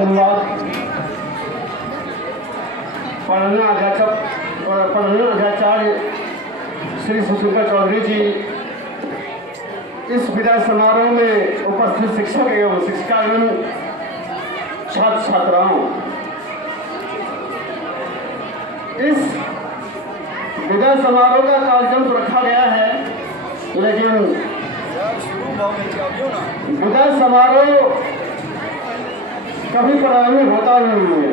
धन्यवाद। प्रधानाध्याचार्य श्री सुशील चौधरी जी, इस विदाई समारोह में उपस्थित शिक्षक एवं शिक्षिकागण, छात्र छात्राओं, इस विदाई समारोह का कार्यक्रम तो रखा गया है, लेकिन विदाई समारोह कभी पढ़ाई में होता नहीं है।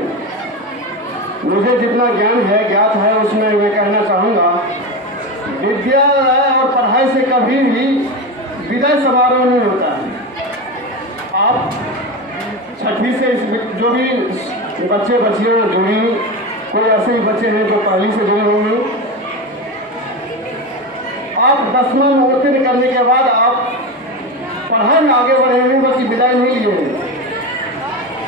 मुझे जितना ज्ञान है, ज्ञात है, उसमें मैं कहना चाहूँगा, विद्यालय और पढ़ाई से कभी भी विदाई समारोह नहीं होता है। आप छठी से जो भी बच्चे बच्चियाँ जुड़ी, कोई ऐसे ही बच्चे हैं जो पहली से जुड़े होंगे, आप 10वां में उत्तीर्ण करने के बाद आप पढ़ाई में आगे बढ़े हैं, बल्कि विदाई नहीं लिए हैं।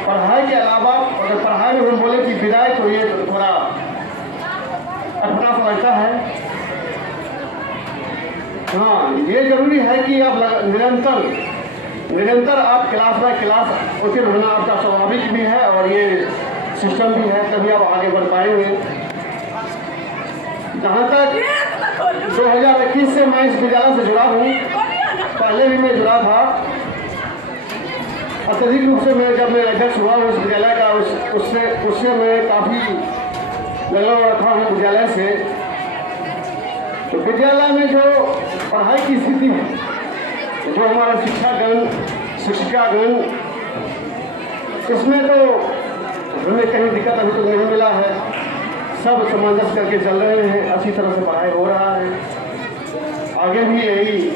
पढ़ाई के अलावा अगर पढ़ाई में हम बोले कि विदाई, तो ये थोड़ा अटपटा सा लगता है। हाँ, ये जरूरी है कि आप निरंतर आप क्लास बाय क्लास उत्तीर्ण होना आपका स्वाभाविक भी है और ये सिस्टम भी है, तभी आप आगे बढ़ पाएंगे। जहाँ तक 2021 से मैं इस विद्यालय से जुड़ा हूँ, पहले भी मैं जुड़ा था। अत्यधिक रूप से मैं जब मैं अध्यक्ष हुआ उस विद्यालय का, उससे मैं काफ़ी लगाव रखा हूँ विद्यालय से। तो विद्यालय में जो पढ़ाई की स्थिति है, जो हमारा शिक्षागण शिक्षिकागण, इसमें तो हमें कहीं दिक्कत अभी तक नहीं मिला है। सब सामंजस्य करके चल रहे हैं, अच्छी तरह से पढ़ाई हो रहा है। आगे भी यही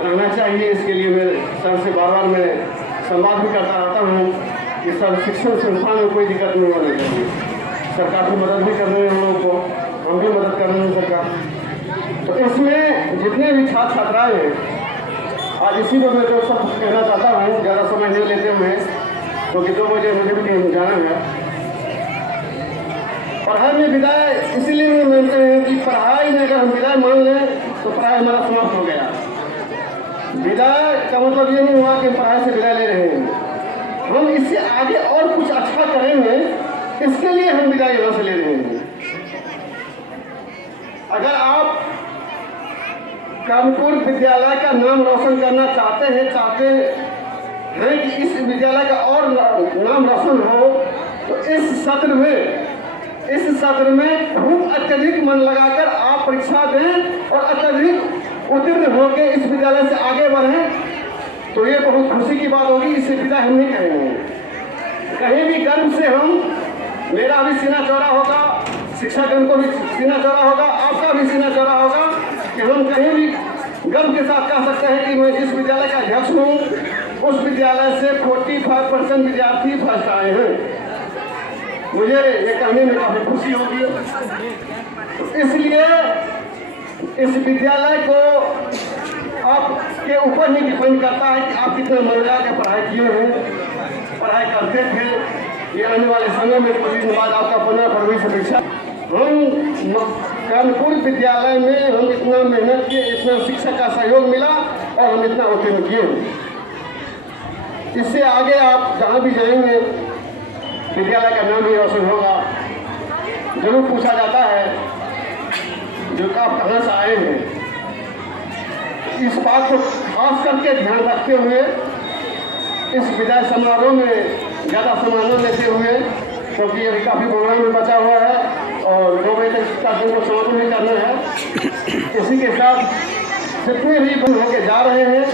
रहना चाहिए। इसके लिए मैं सर से बार बार मैं संवाद भी करता रहता हूँ कि सब शिक्षण संस्थान में कोई दिक्कत नहीं होनी चाहिए। सरकार की मदद भी कर रहे हैं हम लोगों को, हम भी मदद कर रहे हैं सरकार। तो इसमें जितने भी छात्र छात्राएँ हैं, आज इसी में मैं तो सब कहना चाहता हूँ, ज़्यादा समय नहीं लेते हुए, क्योंकि 2 बजे मुझे भी कहीं जाना है। पढ़ाई में विदाई इसीलिए नहीं मानते हैं कि पढ़ाई में अगर हम विदाई मान लें तो पढ़ाई हमारा समाप्त हो गया। विदाई का मतलब ये नहीं हुआ कि हम पढ़ाई से विदाई ले रहे हैं। हम इससे आगे और कुछ अच्छा करेंगे, इसके लिए हम विदाई यहाँ से ले रहे हैं। अगर आप कर्मपुर विद्यालय का नाम रोशन करना चाहते हैं कि इस विद्यालय का और नाम रोशन हो, तो इस सत्र में खूब अत्यधिक मन लगाकर आप परीक्षा दें और अत्यधिक उत्तीर्ण होकर इस विद्यालय से आगे बढ़ें, तो ये बहुत खुशी की बात होगी। इससे विदा हम नहीं कहेंगे, कहीं भी गर्व से मेरा भी सीना चौड़ा होगा, शिक्षागण को भी सीना चौड़ा होगा, आपका भी सीना चौड़ा होगा कि हम कहीं भी गर्व के साथ कह सकते हैं कि मैं जिस विद्यालय का अध्यक्ष हूँ, उस विद्यालय से 45% विद्यार्थी फर्स्ट आए हैं। मुझे ये कहने में काफ़ी खुशी होगी। इसलिए इस विद्यालय को आपके ऊपर ही डिपेंड करता है कि आप कितने मन लगा के पढ़ाई किए हैं, पढ़ाई करते थे। ये आने वाले समय में कुछ दिन बाद आपका 15 फरवरी से परीक्षा। हम कर्मपुर विद्यालय में हम इतना मेहनत किए, इतना शिक्षक का सहयोग मिला और हम इतना उत्तीर्ण किए। इससे आगे आप जहाँ भी जाएंगे, विद्यालय का नाम ही रोशन होगा। जरूर पूछा जाता है जो आप कहाँ से आए हैं, इस बात को खास करके ध्यान रखते हुए इस विदाई समारोह में ज़्यादा समय न लेते हुए, क्योंकि अभी काफ़ी प्रोग्राम में बचा हुआ है और 2 बजे तक कार्यक्रम को समाप्त नहीं करना है। इसी के साथ जितने भी बंद होकर जा रहे हैं,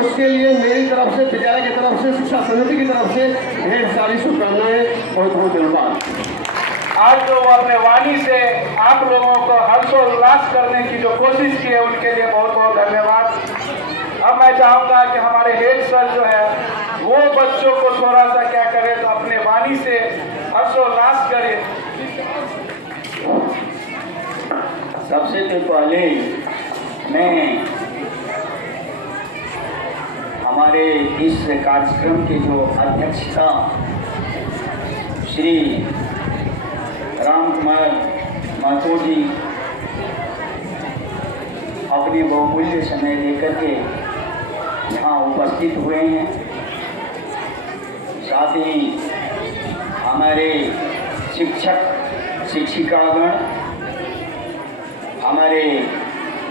उसके लिए मेरी तरफ से, विद्यालय की तरफ से, शिक्षा समिति की तरफ से ढेर सारी शुभकामनाएं। बहुत बहुत धन्यवाद। आज जो वो अपने वाणी से आप लोगों को हर्षोल्लास करने की जो कोशिश की है, उनके लिए बहुत बहुत धन्यवाद। अब मैं चाहूँगा कि हमारे हेड सर जो है वो बच्चों को थोड़ा सा क्या करें, तो अपने वाणी से हर्षोल्लास करें। सबसे तो पहले मैं हमारे इस कार्यक्रम के जो अध्यक्षता श्री राम कुमार महतो जी अपने बहुमूल्य समय लेकर के यहाँ उपस्थित हुए हैं। साथ ही हमारे शिक्षक शिक्षिकागण, हमारे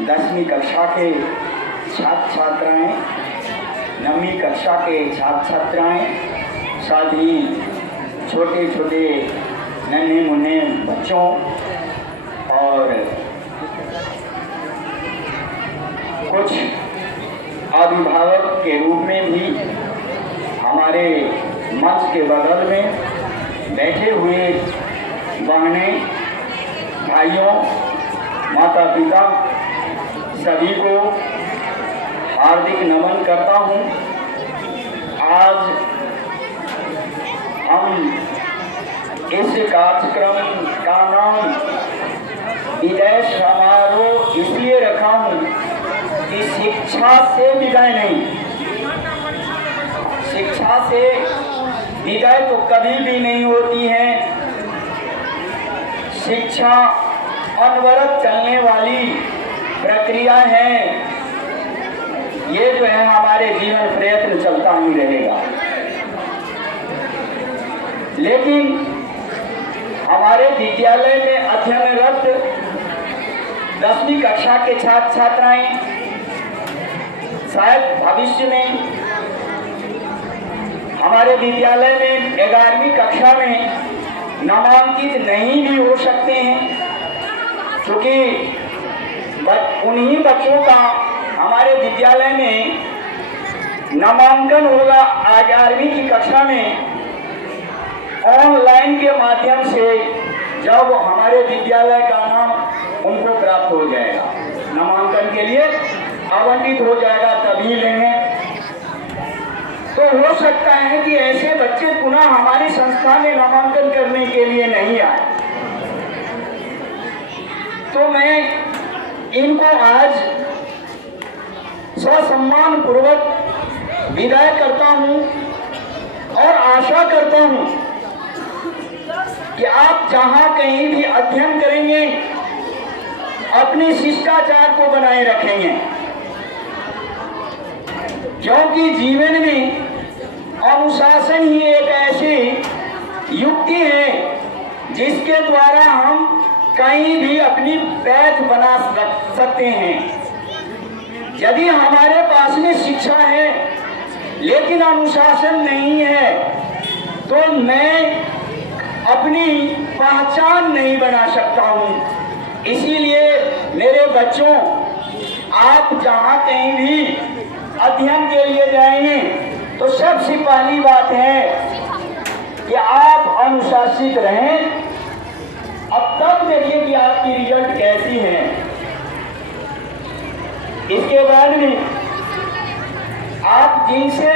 10वीं कक्षा के छात्र छात्राएं, 9वीं कक्षा के छात्र छात्राएं, साथ ही छोटे छोटे नन्हे मुन्ने बच्चों और कुछ अभिभावक के रूप में भी हमारे मंच के बगल में बैठे हुए बहनें, भाइयों, माता पिता सभी को हार्दिक नमन करता हूँ। आज हम इस कार्यक्रम का नाम विदाई समारोह इसलिए रखा हूँ कि शिक्षा से विदाई नहीं, शिक्षा से विदाई तो कभी भी नहीं होती है। शिक्षा अनवरत चलने वाली प्रक्रिया है। ये जो है हमारे जीवन प्रयत्न चलता ही रहेगा। लेकिन हमारे विद्यालय में अध्ययनरत 10वीं कक्षा के छात्र छात्राएं शायद भविष्य में हमारे विद्यालय में 11वीं कक्षा में नामांकित नहीं भी हो सकते हैं, क्योंकि उन्हीं बच्चों का हमारे विद्यालय में नामांकन होगा 11वीं की कक्षा में ऑनलाइन के माध्यम से। जब हमारे विद्यालय का नाम उनको प्राप्त हो जाएगा, नामांकन के लिए आवंटित हो जाएगा, तभी लेंगे। तो हो सकता है कि ऐसे बच्चे पुनः हमारी संस्था में नामांकन करने के लिए नहीं आए। तो मैं इनको आज ससम्मान पूर्वक विदाई करता हूं और आशा करता हूं कि आप जहां कहीं भी अध्ययन करेंगे अपने शिष्टाचार को बनाए रखेंगे, क्योंकि जीवन में अनुशासन ही एक ऐसी युक्ति है जिसके द्वारा हम कहीं भी अपनी पैठ बना सकते हैं। यदि हमारे पास में शिक्षा है लेकिन अनुशासन नहीं है तो मैं अपनी पहचान नहीं बना सकता हूँ। इसीलिए मेरे बच्चों, आप जहाँ कहीं भी अध्ययन के लिए जाएंगे तो सबसे पहली बात है कि आप अनुशासित रहें। अब तब देखिए कि आपकी रिजल्ट कैसी है। इसके बाद में आप जिनसे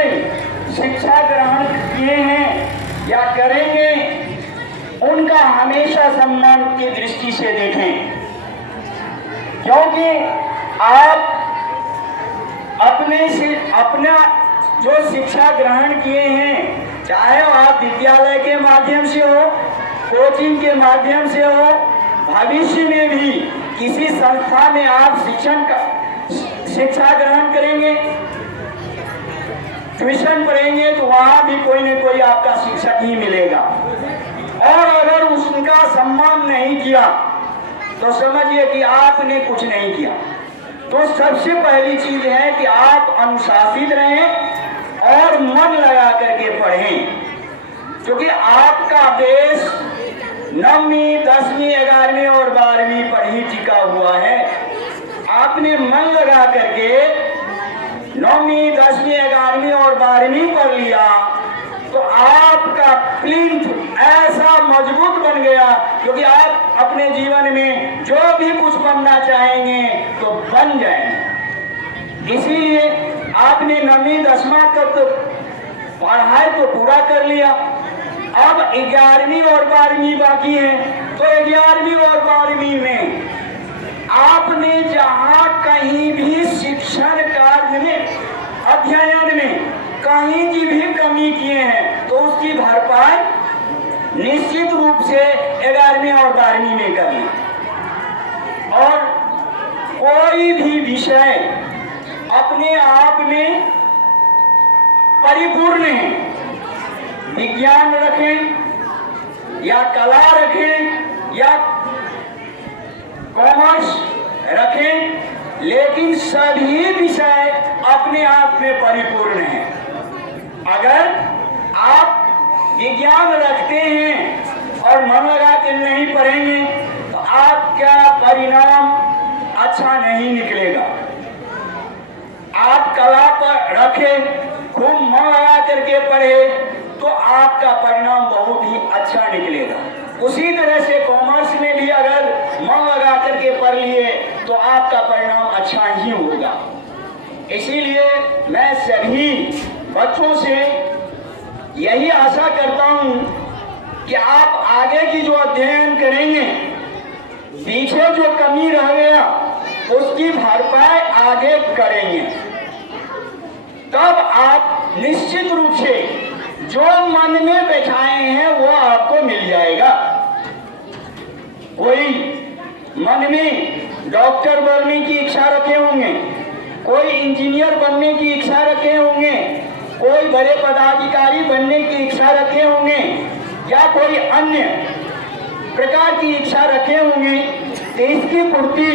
शिक्षा ग्रहण किए हैं या करेंगे उनका हमेशा सम्मान की दृष्टि से देखें, क्योंकि आप अपना जो शिक्षा ग्रहण किए हैं, चाहे आप विद्यालय के माध्यम से हो, कोचिंग के माध्यम से हो, भविष्य में भी किसी संस्था में आप शिक्षा ग्रहण करेंगे, ट्यूशन पढ़ेंगे, तो वहां भी कोई न कोई आपका शिक्षक ही मिलेगा। और अगर उसका सम्मान नहीं किया तो समझिए कि आपने कुछ नहीं किया। तो सबसे पहली चीज है कि आप अनुशासित रहें और मन लगा करके पढ़ें, क्योंकि आपका देश 9वीं 10वीं 11वीं और 12वीं पर ही टिका हुआ है। आपने मन लगा करके 9वीं 10वीं 11वीं और 12वीं पढ़ लिया तो आपका प्लिंथ ऐसा मजबूत बन गया, क्योंकि आप अपने जीवन में जो भी कुछ बनना चाहेंगे तो बन जाएंगे। इसीलिए आपने 9वीं 10वीं तक पढ़ाई तो पूरा कर लिया, अब 11वीं और 12वीं बाकी है। तो 11वीं और 12वीं में आपने जहां कहीं भी शिक्षण कार्य में, अध्ययन में कहीं भी कमी किए हैं तो उसकी भरपाई निश्चित रूप से 11वीं और 12वीं में करनी। और कोई भी विषय अपने आप में परिपूर्ण है। विज्ञान रखें, या कला रखें या कॉमर्स रखें, लेकिन सभी विषय अपने आप में परिपूर्ण हैं। अगर आप विज्ञान रखते हैं और मन लगा के नहीं पढ़ेंगे तो आपका परिणाम अच्छा नहीं निकलेगा। आप कला पर रखें, खूब मन लगा करके पढ़े तो आपका परिणाम बहुत ही अच्छा निकलेगा। उसी तरह से कॉमर्स में भी अगर मन लगा करके पढ़ लिए तो आपका परिणाम अच्छा ही होगा। इसीलिए मैं सभी बच्चों से यही आशा करता हूं कि आप आगे की जो अध्ययन करेंगे, पीछे जो कमी रह गया उसकी भरपाई आगे करेंगे, तब आप निश्चित रूप से जो मन में बैठाए हैं वो आपको मिल जाएगा। कोई मन में डॉक्टर बनने की इच्छा रखे होंगे, कोई इंजीनियर बनने की इच्छा रखे होंगे, कोई बड़े पदाधिकारी बनने की इच्छा रखे होंगे या कोई अन्य प्रकार की इच्छा रखे होंगे, तो इसकी पूर्ति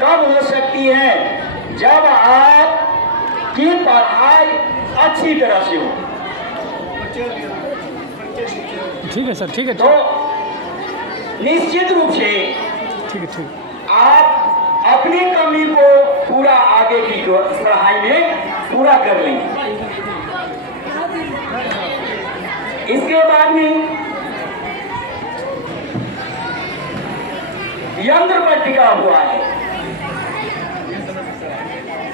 तब हो सकती है जब आपकी पढ़ाई अच्छी तरह से हो। ठीक है सर, ठीक है। तो निश्चित रूप से ठीक है, ठीक। आप अपनी कमी को पूरा आगे की पढ़ाई में पूरा कर लेंगे। इसके बाद में यंत्र पर टिका हुआ है।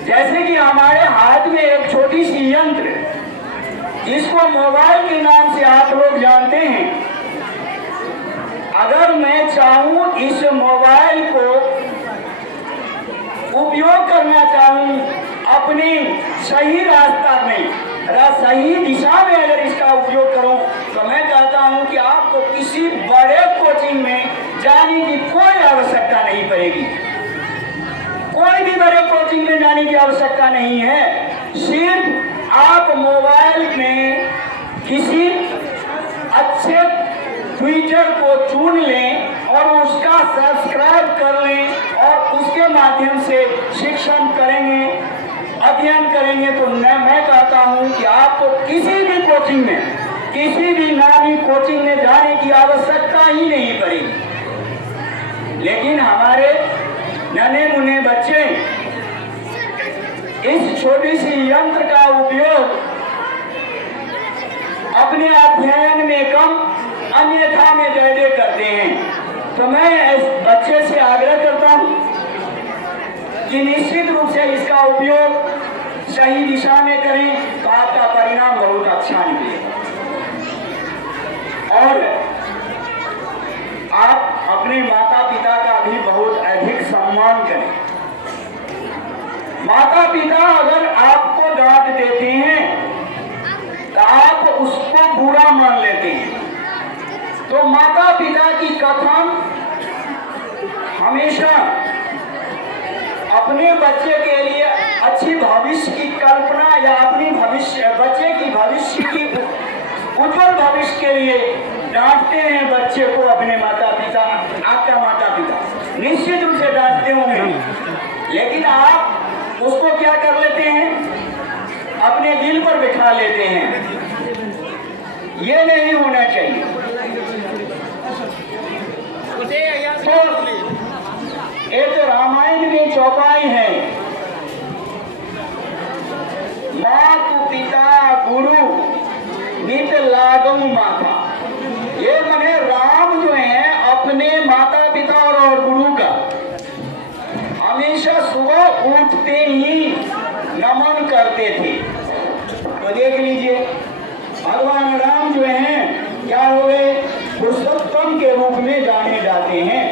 जैसे कि हमारे हाथ में एक छोटी सी यंत्र, जिसको मोबाइल के नाम से आप लोग जानते हैं, अगर मैं चाहूं इस मोबाइल को उपयोग करना चाहूं अपनी सही रास्ता में, सही दिशा में अगर इसका उपयोग करूं, तो मैं कहता हूं कि आपको किसी बड़े कोचिंग में जाने की कोई आवश्यकता नहीं पड़ेगी। कोई भी बड़े कोचिंग में जाने की आवश्यकता नहीं है। सिर्फ आप मोबाइल में किसी अच्छे ट्विटर को चुन लें और उसका सब्सक्राइब कर लें और उसके माध्यम से शिक्षण करेंगे, अध्ययन करेंगे, तो मैं कहता हूं कि आपको किसी भी कोचिंग में, किसी भी नामी कोचिंग में जाने की आवश्यकता ही नहीं पड़ेगी। लेकिन हमारे नन्हे मुन्ने बच्चे इस छोटी सी यंत्र का उपयोग अपने अध्ययन में कम, अन्यथा में ज्यादा करते हैं। तो मैं इस बच्चे से आग्रह करता हूं कि निश्चित रूप से इसका उपयोग सही दिशा में करें तो आपका परिणाम बहुत अच्छा निकलेगा। और आप अपने माता पिता का भी बहुत अधिक सम्मान करें। माता पिता अगर आपको डांट देते हैं तो आप उसको बुरा मान लेते हैं। तो माता पिता की कथन हमेशा अपने बच्चे के लिए अच्छी भविष्य की कल्पना या अपनी बच्चे की भविष्य की उज्जवल भविष्य के लिए डांटते हैं बच्चे को। अपने माता पिता, आपका माता पिता निश्चित रूप से डांटते होंगे, लेकिन आप उसको क्या कर लेते हैं, अपने दिल पर बिठा लेते हैं। ये नहीं होना चाहिए। तो एक रामायण में चौपाई है, मातु पिता गुरु नित लागू माता। ये माने राम जो है अपने माता पिता और गुरु का हमेशा सुबह उठते ही नमन करते थे। तो देख लीजिए भगवान राम जो हैं क्या हो गए, पुरुषोत्तम के रूप में जाने जाते हैं।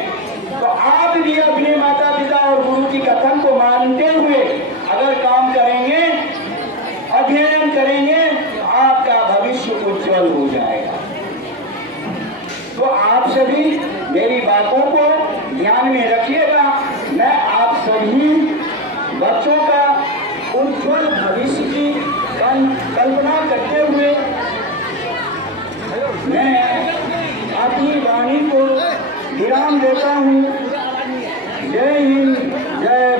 तो आप भी अपने माता पिता और गुरु की कथन को मानते हुए अगर काम करेंगे, अध्ययन करेंगे, तो आपका भविष्य उज्जवल हो जाएगा। तो आप सभी मेरी बातों को ध्यान में रखिएगा। मैं आप सभी बच्चों का उज्जवल भविष्य की कल्पना करते हुए मैं अपनी देता हूँ। जय हिंद, जय